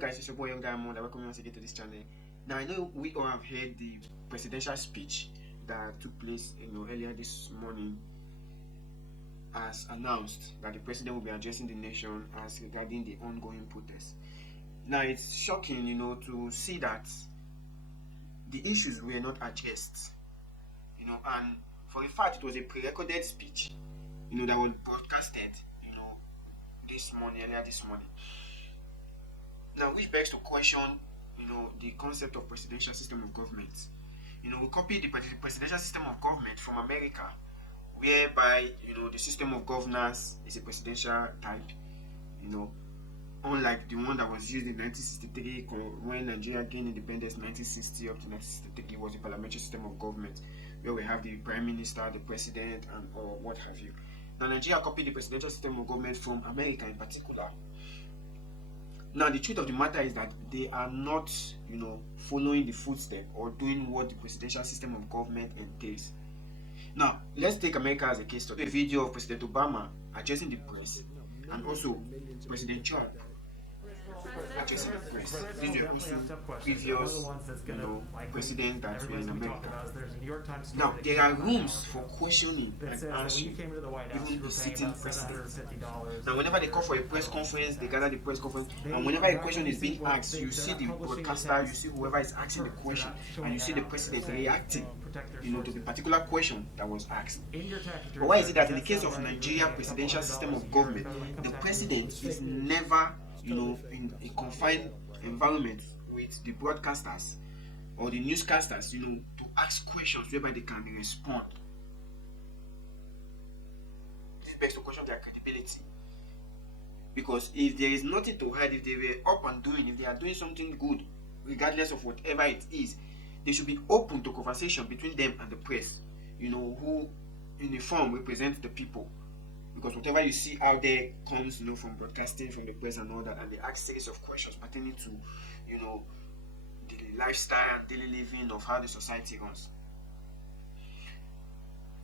guys, it's your boy Young Diamond. I welcome you once again to this channel. Now I know we all have heard the presidential speech that took place, earlier this morning, as announced that the president will be addressing the nation as regarding the ongoing protests. Now it's shocking, to see that the issues were not addressed, and for a fact it was a pre-recorded speech, that was broadcasted, earlier this morning. Now, which begs to question, the concept of presidential system of government. We copied the presidential system of government from America, whereby, the system of governance is a presidential type, unlike the one that was used in 1963 when Nigeria gained independence 1960 up to 1963 was a parliamentary system of government, where we have the prime minister, the president, and or what have you. Now, Nigeria copied the presidential system of government from America in particular. Now, the truth of the matter is that they are not, following the footsteps or doing what the presidential system of government entails. Now, let's take America as a case study. A video of President Obama addressing the press, and also President Trump addressing the press. These were also previous, presidents that were in America. Now, there are rooms for questioning and answering, even the sitting president. Now, whenever they call for a press conference, they gather the press conference, and whenever a question is being asked, you see the broadcaster, you see whoever is asking the question, and you see the president reacting, to the particular question that was asked. But why is it that in the case of Nigeria presidential system of government, the president is never, in a confined environment with the broadcasters or the newscasters, to ask questions whereby they can respond? This begs to question their credibility. Because if there is nothing to hide, if they were up and doing, if they are doing something good, regardless of whatever it is, they should be open to conversation between them and the press, who in a form represent the people. Because whatever you see out there comes, from broadcasting, from the press and all that, and they ask series of questions pertaining to, the lifestyle and daily living of how the society runs.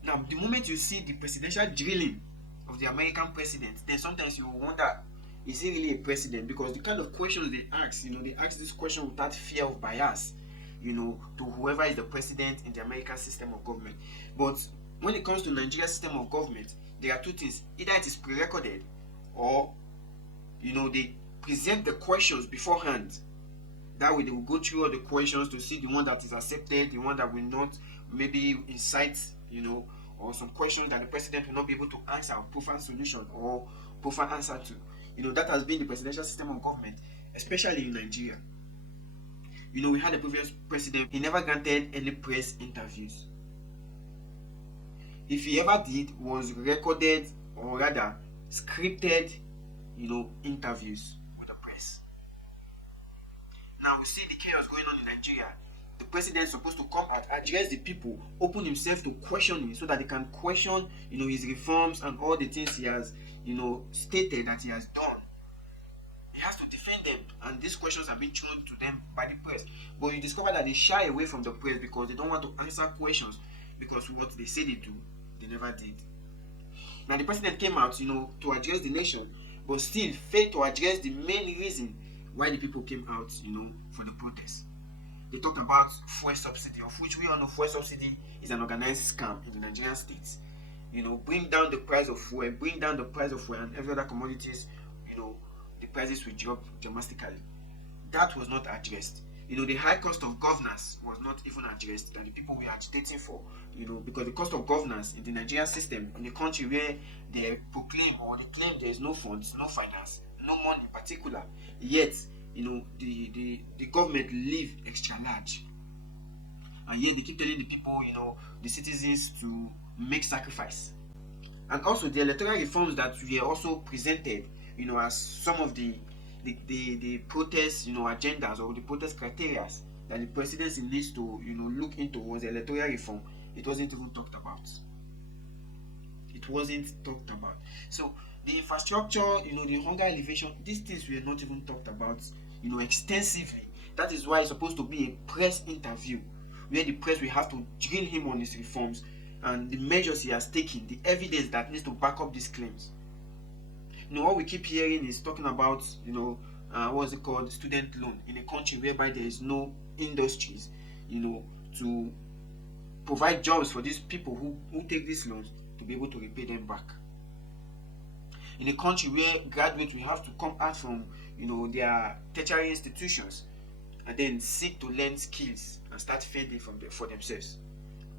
Now, the moment you see the presidential drilling of the American president, then sometimes you wonder, is he really a president? Because the kind of questions they ask, they ask this question without fear of bias, to whoever is the president in the American system of government. But when it comes to Nigeria's system of government, there are two things. Either it is pre-recorded, or they present the questions beforehand. That way they will go through all the questions to see the one that is accepted, the one that will not maybe incite, or some questions that the president will not be able to answer or provide solution or provide answer to. That has been the presidential system of government, especially in Nigeria. We had a previous president, he never granted any press interviews. If he ever did, was recorded, or rather scripted, interviews with the press. Now we see the chaos going on in Nigeria. The president is supposed to come and address the people, open himself to questioning, so that they can question, his reforms and all the things he has, stated that he has done. He has to defend them, and these questions are being thrown to them by the press. But you discover that they shy away from the press because they don't want to answer questions, because what they say they do, they never did. Now the president came out, to address the nation, but still failed to address the main reason why the people came out, for the protest. They talked about fuel subsidy, of which we all know fuel subsidy is an organized scam in the Nigerian states. Bring down the price of fuel, and every other commodities, the prices will drop dramatically. That was not addressed. The high cost of governance was not even addressed, that the people were agitating for, because the cost of governance in the Nigerian system, in a country where they proclaim or they claim there is no funds, no finance, no money in particular, yet, the government live extra large. And yet they keep telling the people, the citizens to make sacrifice. And also the electoral reforms that were also presented, as some of the protest, agendas or the protest criteria that the presidency needs to, look into was electoral reform. It wasn't even talked about. So the infrastructure, the hunger elevation, these things were not even talked about, extensively. That is why it's supposed to be a press interview, where the press will have to drill him on his reforms and the measures he has taken, the evidence that needs to back up these claims. What we keep hearing is talking about, what's it called, student loan in a country whereby there is no industries, to provide jobs for these people who take these loans to be able to repay them back. In a country where graduates will have to come out from their tertiary institutions and then seek to learn skills and start fending for themselves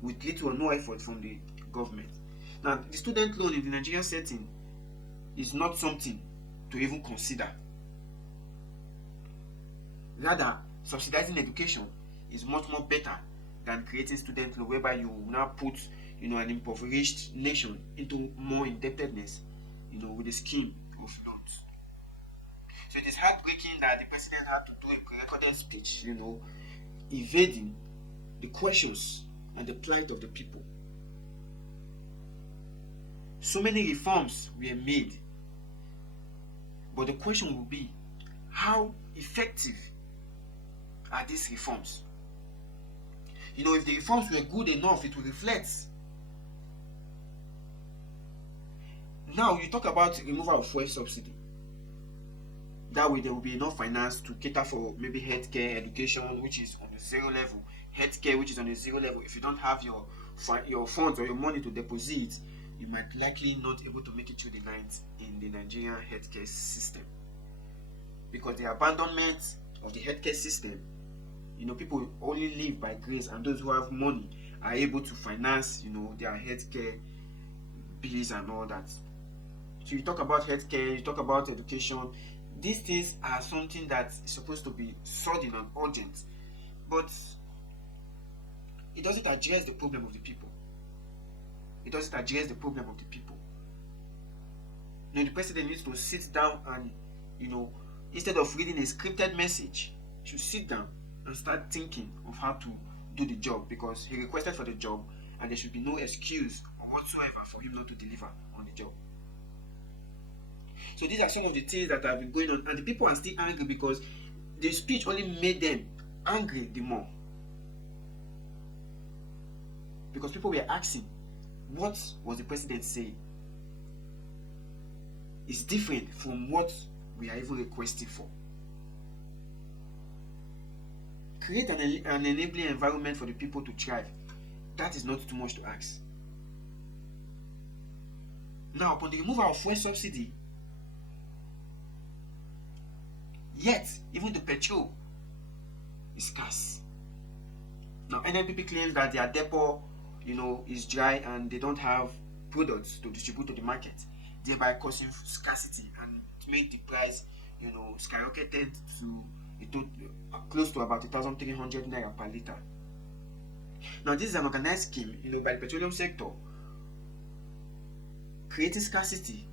with little or no effort from the government. Now, the student loan in the Nigerian setting is not something to even consider. Rather, subsidizing education is much more better than creating student loan, whereby you now put an impoverished nation into more indebtedness, with a scheme of loans. So it is heartbreaking that the president had to do a pre-recorded speech, evading the questions and the plight of the people. So many reforms were made, but the question will be, how effective are these reforms? If the reforms were good enough, it will reflect. Now, you talk about removal of fuel subsidy. That way, there will be enough finance to cater for maybe healthcare, education, which is on a zero level. Healthcare, which is on a zero level. If you don't have your funds or your money to deposit, you might likely not able to make it through the night in the Nigerian healthcare system. Because the abandonment of the healthcare system, people only live by grace, and those who have money are able to finance, their healthcare bills and all that. So you talk about healthcare, you talk about education. These things are something that is supposed to be sudden and urgent, but it doesn't address the problem of the people. It doesn't address the problem of the people. The president needs to sit down and, instead of reading a scripted message, should sit down and start thinking of how to do the job, because he requested for the job and there should be no excuse whatsoever for him not to deliver on the job. So these are some of the things that have been going on, and the people are still angry because the speech only made them angry the more. Because people were asking, what was the president saying? It's different from what we are even requesting for. Create an enabling environment for the people to thrive. That is not too much to ask. Now, upon the removal of fuel subsidy, yet even the petrol is scarce. Now, NNPP claims that their depot, is dry and they don't have products to distribute to the market, thereby causing scarcity, and it made the price, skyrocketed to close to about 1,300 naira per liter. Now, this is an organized scheme, by the petroleum sector, creating scarcity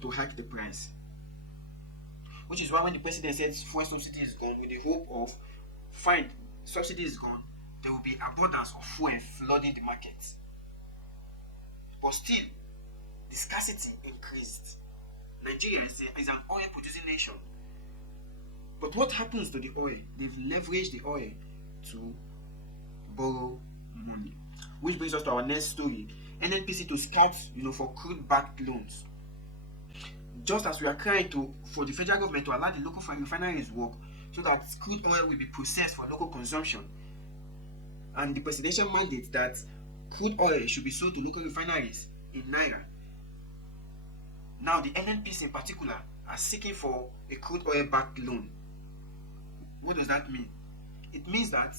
to hike the price. Which is why when the president says fuel subsidy is gone, with the hope of, fine, subsidy is gone, there will be abundance of fuel flooding the market. But still, the scarcity increased. Nigeria is an oil producing nation. But what happens to the oil? They've leveraged the oil to borrow money. Which brings us to our next story. NNPC to scout, for crude-backed loans. Just as we are trying for the federal government to allow the local refineries work so that crude oil will be processed for local consumption, and the presidential mandate that crude oil should be sold to local refineries in naira. Now, the NNPC in particular are seeking for a crude oil-backed loan. What does that mean? It means that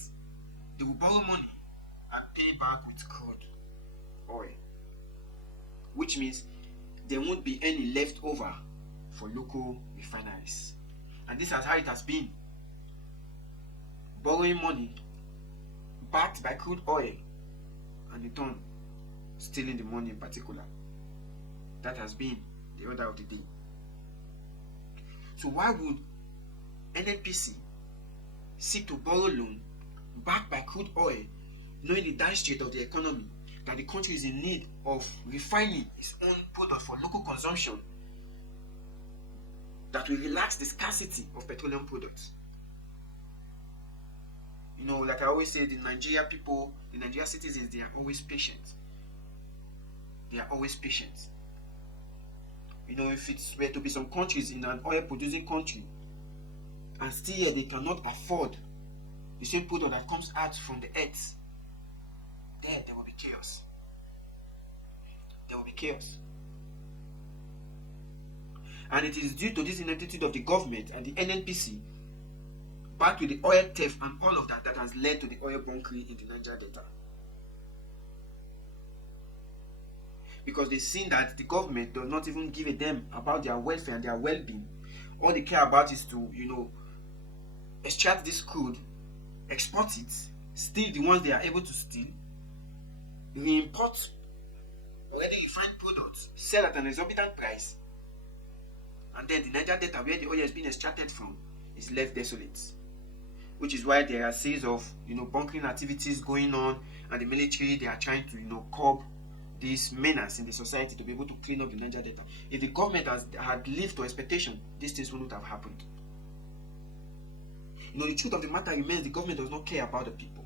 they will borrow money and pay back with crude oil, which means there won't be any left over for local refineries. And this is how it has been. Borrowing money backed by crude oil, and in turn stealing the money in particular. That has been the order of the day. So why would NNPC seek to borrow loan backed by crude oil, knowing the dire state of the economy, that the country is in need of refining its own product for local consumption, that will relax the scarcity of petroleum products? Like I always say, the Nigeria people, the Nigeria citizens, they are always patient. They are always patient. If it were to be some countries in an oil producing country, and still yet they cannot afford the same product that comes out from the earth, there will be chaos. There will be chaos. And it is due to this ineptitude of the government and the NNPC, backed with the oil theft and all of that, that has led to the oil bunkering in the Niger Delta. Because they've seen that the government does not even give a damn about their welfare and their well-being. All they care about is to, extract this crude, export it, steal the ones they are able to steal, re-import already refined products, sell at an exorbitant price, and then the Niger Delta, where the oil is being extracted from, is left desolate. Which is why there are series of bunkering activities going on, and the military, they are trying to curb this menace in the society to be able to clean up the Niger Delta. If the government had lived to expectation, these things wouldn't have happened. The truth of the matter remains, the government does not care about the people.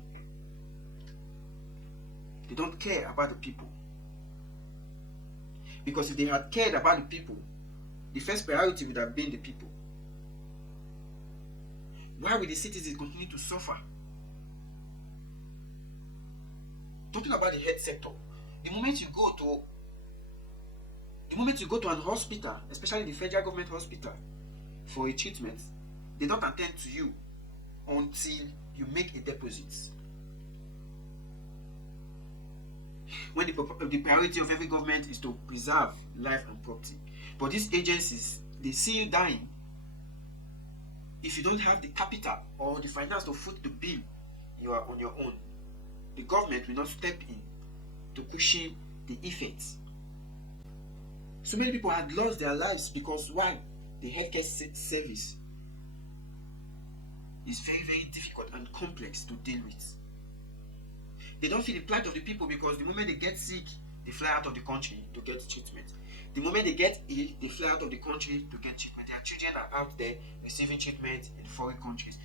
They don't care about the people. Because if they had cared about the people, the first priority would have been the people. Why will the citizens continue to suffer? Talking about the health sector, the moment you go to an hospital, especially the federal government hospital, for a treatment, they don't attend to you until you make a deposit. When the priority of every government is to preserve life and property. But these agencies, they see you dying. If you don't have the capital or the finance to foot the bill, you are on your own. The government will not step in to cushion the effects. So many people had lost their lives because, one, the healthcare service is very, very difficult and complex to deal with. They don't feel the plight of the people because the moment they get sick, they fly out of the country to get treatment. The moment they get ill, they fly out of the country to get treatment. Their children are out there receiving treatment in foreign countries,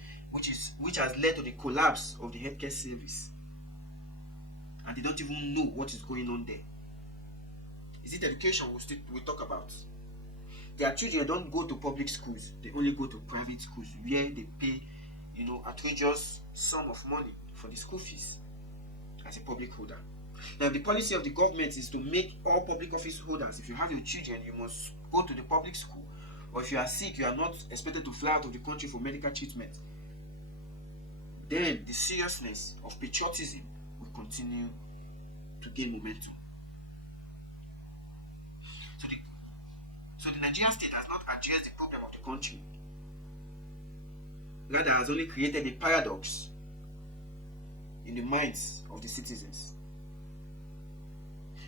which has led to the collapse of the healthcare service. And they don't even know what is going on there. Is it education we talk about? Their children don't go to public schools. They only go to private schools where they pay, outrageous sum of money for the school fees as a public holder. Now, the policy of the government is to make all public office holders, if you have your children, you must go to the public school. Or if you are sick, you are not expected to fly out of the country for medical treatment. Then the seriousness of patriotism will continue to gain momentum. So the Nigerian state has not addressed the problem of the country. Rather, has only created a paradox in the minds of the citizens.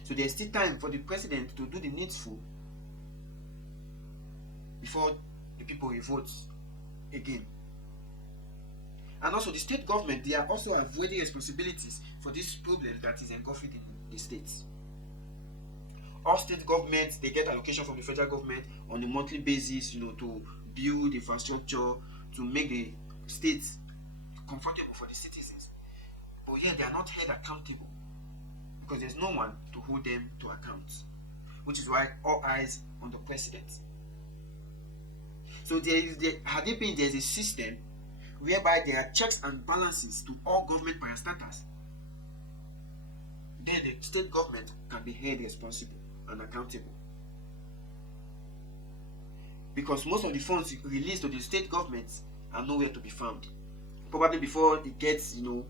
So there's still time for the president to do the needful before the people will vote again. And also the state government, they are also avoiding responsibilities for this problem that is engulfed in the states. All state governments, they get allocation from the federal government on a monthly basis, to build infrastructure, to make the states comfortable for the citizens. But here they are not held accountable because there's no one to hold them to account, which is why all eyes on the president. So there's a system whereby there are checks and balances to all government parastatals. Then the state government can be held responsible and accountable. Because most of the funds released to the state governments are nowhere to be found. Probably before it gets, to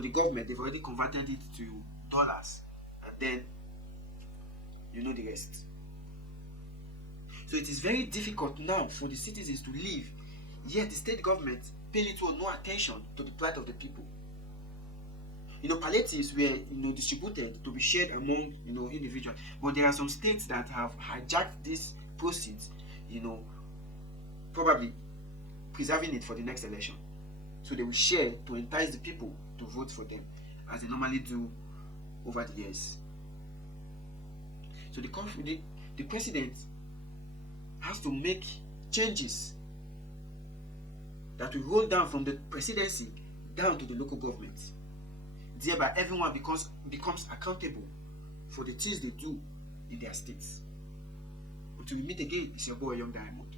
the government, they've already converted it to dollars. And then, the rest. So it is very difficult now for the citizens to live. Yet the state government pay little or no attention to the plight of the people. Palliatives were distributed to be shared among individuals, but there are some states that have hijacked these proceeds, probably preserving it for the next election. So they will share to entice the people to vote for them, as they normally do over the years. So the president has to make changes that will roll down from the presidency down to the local government. Thereby, everyone becomes accountable for the things they do in their states. Until we meet again, it's your boy Young Diamond.